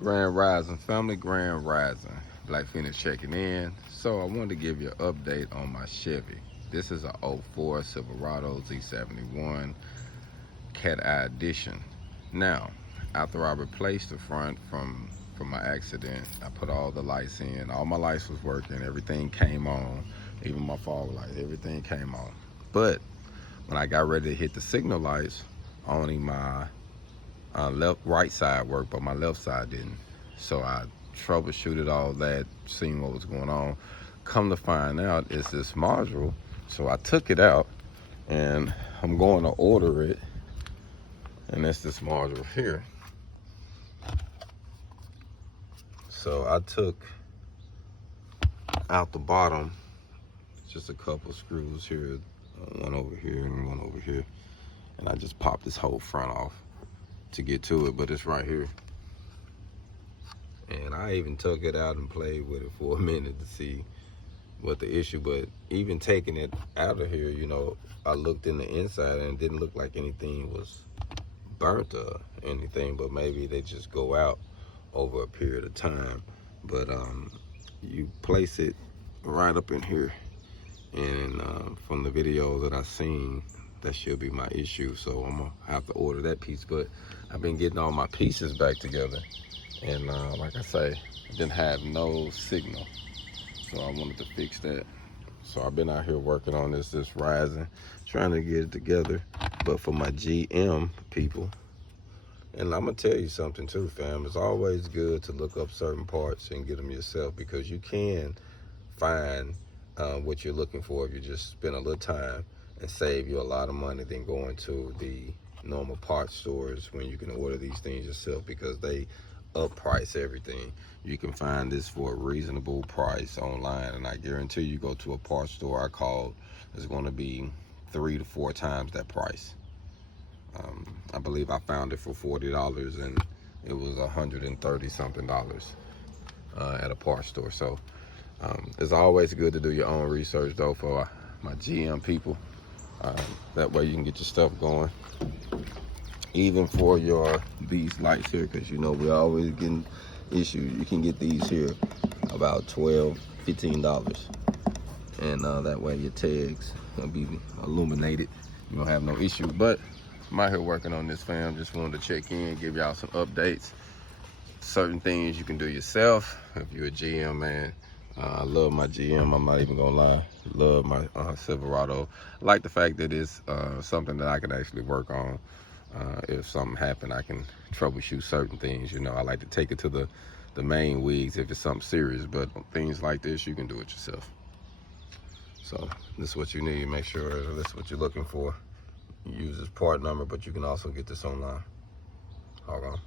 Grand Rising family, Grand Rising. Black Phoenix checking in. So I wanted to give you an update on my Chevy. This is a '04 Silverado Z71 Cat Eye Edition. Now, after I replaced the front from my accident, I put all the lights in. All my lights was working. Everything came on. Even my fog lights. Everything came on. But when I got ready to hit the signal lights, only my right side worked, but my left side didn't. So I troubleshooted all that, seeing what was going on. Come to find out, it's this module. So I took it out, and I'm going to order it. And it's this module here. So I took out the bottom, just a couple screws here, one over here and one over here. And I just popped this whole front off to get to it, but it's right here. And I even took it out and played with it for a minute to see what the issue, but even taking it out of here, you know, I looked in the inside and it didn't look like anything was burnt or anything, but maybe they just go out over a period of time. But you place it right up in here, and from the videos that I've seen, that should be my issue. So I'm gonna have to order that piece, but I've been getting all my pieces back together, and like I say, I didn't have no signal, so I wanted to fix that. So I've been out here working on this Rising, trying to get it together. But for my GM people, and I'm gonna tell you something too, fam, it's always good to look up certain parts and get them yourself, because you can find what you're looking for if you just spend a little time, and save you a lot of money than going to the normal parts stores when you can order these things yourself, because they up price everything. You can find this for a reasonable price online, and I guarantee you go to a parts store I called, it's going to be 3 to 4 times that price. I believe I found it for $40 and it was $130 something at a parts store. So it's always good to do your own research though, for my GM people. That way you can get your stuff going, even for these lights here, because you know we're always getting issues. You can get these here about $12, $15, and that way your tags will be illuminated. You don't have no issue. But I'm out here working on this, fam. Just wanted to check in, give y'all some updates. Certain things you can do yourself if you're a GM, man. I love my GM, I'm not even gonna lie. Love my Silverado. I like the fact that it's something that I can actually work on. If something happened, I can troubleshoot certain things. You know, I like to take it to the main wigs if it's something serious, but things like this, you can do it yourself. So this is what you need. Make sure this is what you're looking for. You use this part number, but you can also get this online. Hold on.